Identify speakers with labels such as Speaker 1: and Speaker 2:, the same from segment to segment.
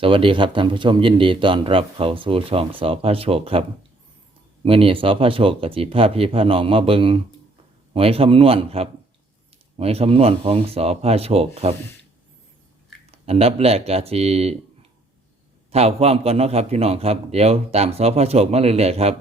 Speaker 1: สวัสดีครับท่านผู้ชมยินดีต้อนรับเข้าสู่ช่องสอพระโชคครับเมื่อนี้สอพระโชคกับสีผ้าพี่ผ้าน้องมาเบิงหวยคำนวณครับหวยคำนวณของสอพระโชคครับ อันดับแรกกะสีเท่าความก่อนเนาะครับ พี่น้องครับ เดี๋ยวตามสอพระโชคมาเรื่อยๆครับ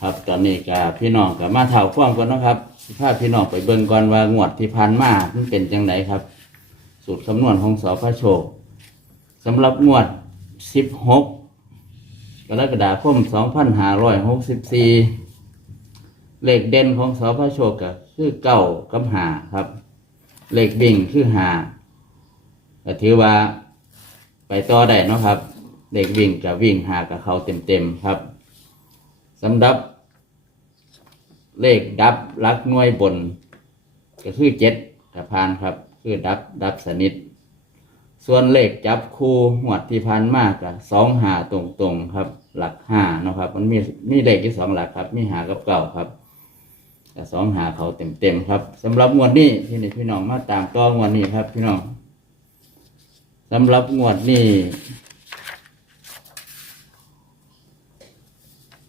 Speaker 1: ครับตอนนี้กะพี่น้องกับมาเท่าความก่อนเนาะครับสิพาพี่น้องไปเบิงก่อนว่างวดที่ผ่านมามันเป็นจังไดครับ สูตรคำนวณของสพโชคสำหรับงวด 16 กรกฎาคม 2564 เลขเด่นของสพโชคก็คือเก้ากับหาครับ เลขบิ่งคือหาก็ถือว่าไปต่อได้นะครับ เลขวิ่งกับวิ่งหากับเขาเต็มๆครับสำหรับเลขดับลักหน่วยบน ก็คือเจ็ดกับพานครับ คือดับดับสนิท ส่วนเลขจับคู่หวดที่พันมากกับสองหาตรงๆครับ หลักห้านะครับ มันมีมีเลขที่สองหลักครับ มีหากับเก่าครับสองหาเขาเต็มๆครับสำหรับงวดนี้ที่นี่พี่น้องมาตามต่องวดนี้ครับ พี่น้องสำหรับงวดนี้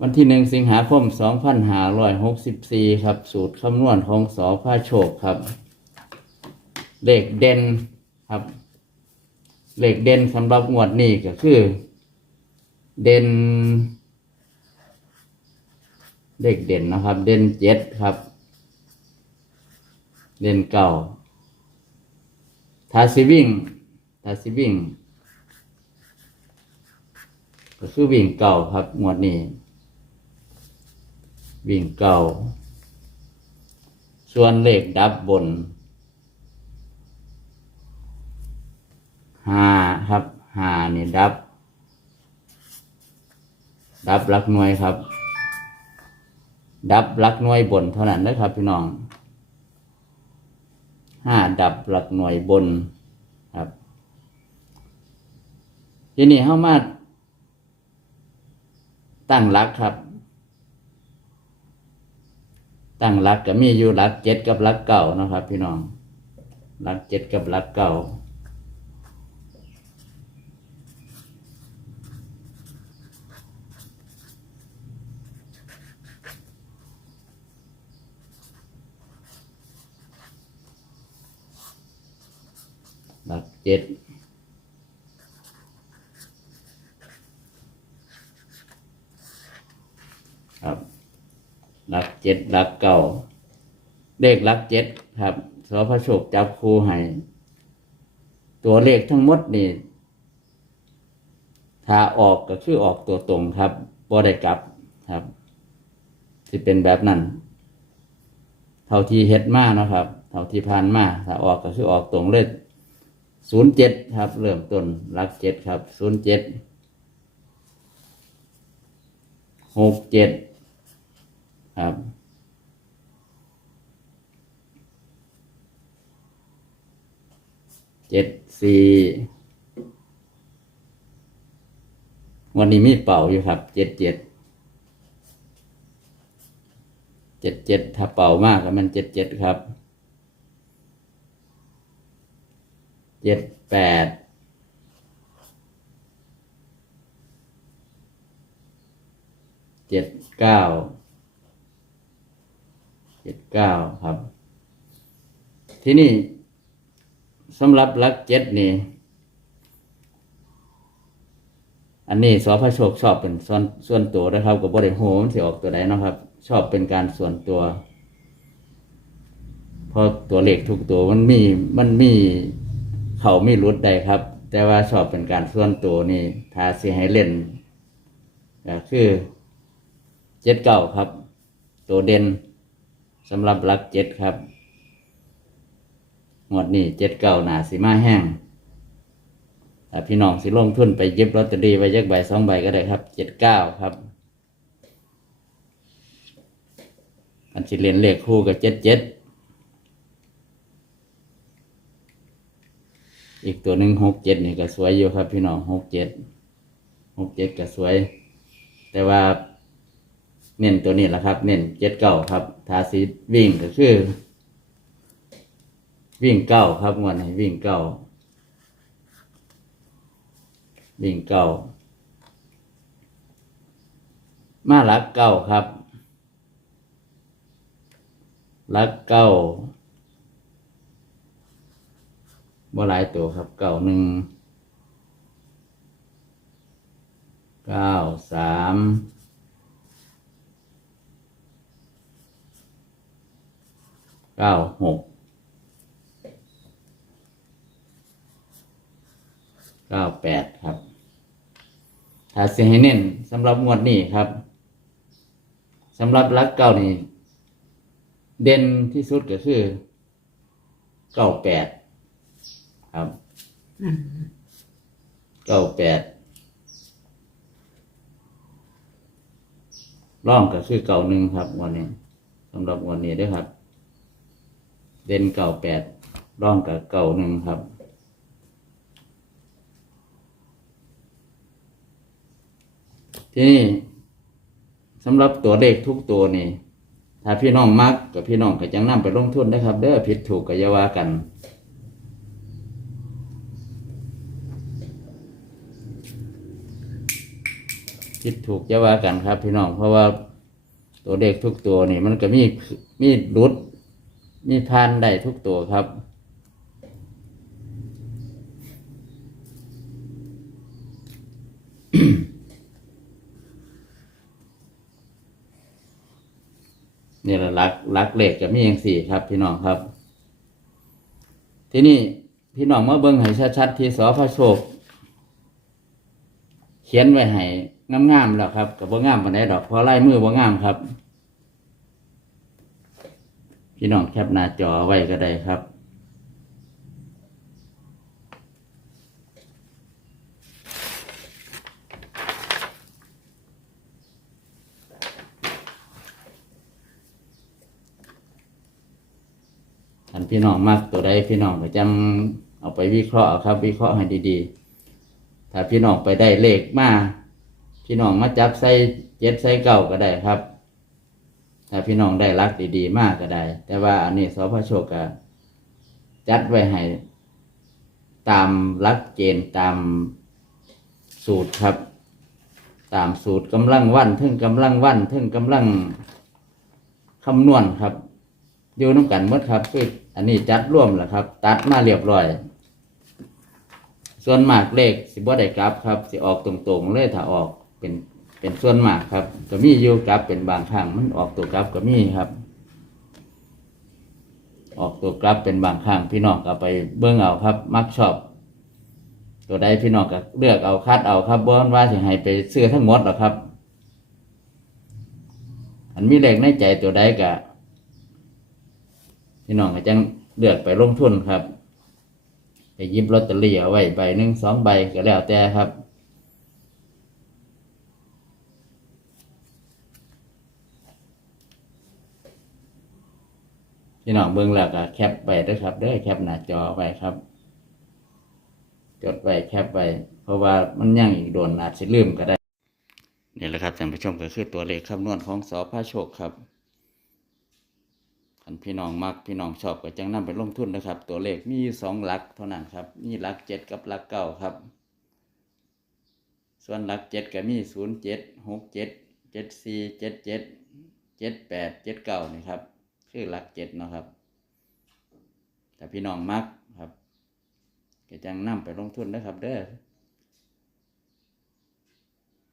Speaker 1: วันที่หนึ่งสิงหาคมสองพันห้าร้อยหกสิบสี่ครับ สูตรคำนวณของสอพาโชคครับ เลขเด่นครับ เลขเด่นสำหรับงวดนี้ก็คือ เด่นเลขเด่นนะครับ เด่นเจ็ดครับ เด่นเก่าทาซิวิ่งทาซิวิ่ง ก็คือวิ่งเก่าครับงวดนี้ วิ่งเก่า ส่วนเลขดับบน ห้าครับห้านี่ดับ ดับหลักหน่วยครับ ดับหลักหน่วยบนเท่านั้นนะครับ พี่น้องห้าดับหลักหน่วยบนครับทีนี้เข้ามาตั้งหลักครับ ตั้งหลักก็มีอยู่หลักเจ็ดกับหลักเก่านะครับ พี่น้องหลักเจ็ดกับหลักเก่า หลักเจ็ดครับหลักเจ็ดหลักเก่า เลขหลักเจ็ดครับสพระโชคจับครูให้ตัวเลขทั้งหมดนี่ ถ้าออกก็คือออกตัวตรงครับบ่ได้กลับครับที่เป็นแบบนั้น เท่าที่เฮ็ดมาเนาะครับ เท่าที่ผ่านมาถ้าออกก็คือออกตรงเลย ศูนย์เจ็ดครับ เริ่มต้นหลักเจ็ดครับศูนย์เจ็ดหกเจ็ดครับเจ็ดสี่วันนี้มีเป่าอยู่ครับเจ็ดเจ็ดเจ็ดเจ็ดถ้าเป่ามากก็มันเจ็ดเจ็ดครับ เจ็ดแปดเจ็ดเก้าเจ็ดเก้าครับ ที่นี่สำหรับลักเจ็ดนี่ อันนี้สอพระโชคชอบเป็นส่วนส่วนตัวนะครับกับบริโภคมันสิออกตัวใดเนาะครับ ชอบเป็นการส่วนตัว เพราะตัวเลขทุกตัวมันมีมันมี เขาไมีรุดใดครับ แต่ว่าชอบเป็นการส่วนตัวนี่ถ้าสิให้เล่นก็คือเจ็ดเก้าครับ ตัวเด่นสำหรับหลักเจ็ดครับงวดนี้เจ็ดเก้าหนาสีมาแห้งถ้าพี่น้องสิลงทุนไปเย็บลอตเตอรี่ไว้ยักใบสองใบก็ได้ครับเจ็ดเก้าครับ อันสิเรียนเลขคู่กับเจ็ดเจ็ด อีกตัวหนึ่งหกเจ็ดนี่ก็สวยอยู่ครับ พี่น้องหกเจ็ดหกเจ็ดก็สวย แต่ว่า เน้นตัวนี้แหละครับ เน้นเจ็ดเก้าครับทาสีวิ่งก็คือ วิ่งเก้าครับวันนี้วิ่งเก้าวิ่งเก้ามาลักเก้าครับลักเก้า บ่หลายตัวครับเก้าหนึ่งเก้าสามเก้าหกเก้าแปดครับ ถ้าเสียให้เน้นสำหรับงวดนี้ครับสำหรับรักเก้านี่ เด่นที่สุดก็คือเก้าแปด ครับเก้าแปดร่องก็คือเก้าหนึ่งครับวันนี้สำหรับวันนี้ด้วยครับ เด่นเก้าแปดร่องกับเก้าหนึ่งครับ ที่นี่สำหรับตัวเลขทุกตัวนี่ ถ้าพี่น้องมักกับพี่น้องก็จังนำไปลงทุนได้ครับ เด้อผิดถูกก็อย่าวากัน ผิดถูกอย่าว่ากันครับ พี่น้องเพราะว่าตัวเลขทุกตัวนี่มันก็มีมีรุด มีพานได้ทุกตัวครับนี่แหละลักลักเหล็กกับมีอย่างสี่ครับ พี่น้องครับ ที่นี่พี่น้องมาเบิ้งให้ชัดๆที่สอพระโชค เขียนไว้ให้งามๆแล้วครับกับว่างามปานใดดอกเพราะไล่มือว่างามครับ พี่น้องแคปหน้าจอไว้ก็ได้ครับอันพี่น้องมากตัวใดพี่น้องก็จังเอาไปวิเคราะห์ครับ วิเคราะห์ให้ดีๆ ถ้าพี่น้องไปได้เลขมาพี่น้องมาจับใส่เจ็ดใส่เก้าก็ได้ครับ ถ้าพี่น้องได้รักดีๆมากก็ได้ แต่ว่าอันนี้สพโชคก็จัดไว้ให้ตามรักเกณฑ์ตามสูตรครับ ตามสูตรกำลังวันทึ่งกำลังวันทึ่งกำลังคำนวณครับอยู่น้ำกันหมดครับคืออันนี้จัดร่วมแหละครับ ตัดมาเรียบร้อย ส่วนมากเลขสิบ่ได้กลับครับ สิออกตรงๆเลยถ้าออกเป็นเป็นส่วนมากครับก็มีอยู่กลับเป็นบางครั้งมันออกตัวกลับก็มีครับ ออกตัวกลับเป็นบางครั้งพี่น้องก็ไปเบิ่งเอาครับ มักชอบ ตัวใดพี่น้องก็เลือกเอาคัดเอาครับบ่ว่าสิให้ไปซื้อทั้งหมดหรอกครับ อันมีเลขในใจตัวใดก็พี่น้องก็จังเลือกไปลงทุนครับ ไปยิบลอตเตอรี่เอาไว้ใบหนึ่งสองใบก็แล้วแต่ครับพี่น้องเบิ่งแล้วก็แคปไว้ด้วยครับด้อแคปหน้าจอไว้ครับ จดไว้แคปไว้เพราะว่ามันยังอีกโดนอาจจะลืมก็ได้นี่แหละครับท่านผู้ชมก็คือตัวเลขคำนวณของสอพระโชคครับ คันพี่น้องมักพี่น้องชอบก็จังนำไปลงทุนนะครับ ตัวเลขมีสองหลักเท่านั้นครับ มีหลักเจ็ดกับหลักเก้าครับ ส่วนหลักเจ็ดก็มีศูนย์เจ็ดหกเจ็ดเจ็ดสี่เจ็ดเจ็ดเจ็ดแปดเจ็ดเก้านี่ครับ คือหลักเจ็ดเนาะครับ แต่พี่น้องมักครับก็จังนำไปลงทุนนะครับ เด้อ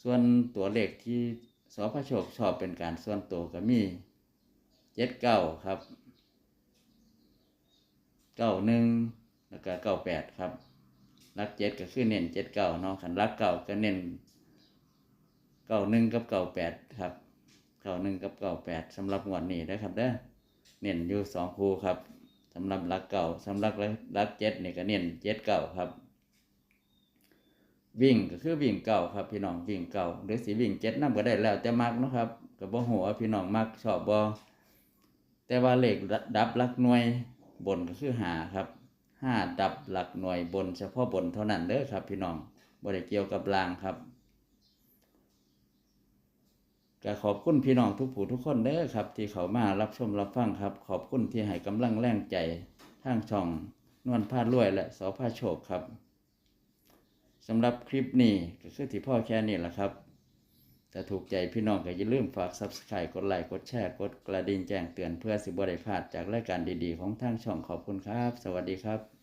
Speaker 1: ส่วนตัวเลขที่สพโชคชอบเป็นการส่วนตัวก็มี จ็ดเก้าครับเก้าหนึ่งแล้วก็เก้าแปดครับรักเจ็ดก็คือเน้นเจ็ดเก้าเนาะขันรักเก้าก็เน้นเก้าหนึ่งกับเก้าแปดครับเก้าหนึ่งกับเก้าแปดสำหรับงวดนี้นะครับเด้อเน้นอยู่สองคู่ครับสำหรับรักเก่าสำหรับรักเจ็ดนี่ก็เน้นเจ็ดเก้าครับ วิ่งก็คือวิ่งเก่าครับ พี่น้องวิ่งเก่าหรือสีวิ่งเจ็ดน้ำก็ได้แล้วแต่มักนะครับกับบ่หัวพี่น้องมักชอบบ่ แต่ว่าเลขดับหลักหน่วยบนก็คือหาครับห้าดับหลักหน่วยบนเฉพาะบนเท่านั้นเด้อครับ พี่น้องบริเกี่ยวกับรางครับก็ขอบคุณพี่น้องทุกผู้ทุกคนเด้อครับ ที่เขามารับชมรับฟังครับ ขอบคุณที่ให้กำลังแรงใจทางช่องนวลพาดรวยและสอพาโชคครับสำหรับคลิปนี้ก็คือที่พ่อแค่นี้แหละครับ ถ้าถูกใจพี่น้องก็อย่าลืมฝาก Subscribe กดไลค์กดแชร์กดกระดิ่งแจ้งเตือนเพื่อสิบวได้พลาดจากรายการดีๆ ของทางช่องขอบคุณครับ สวัสดีครับ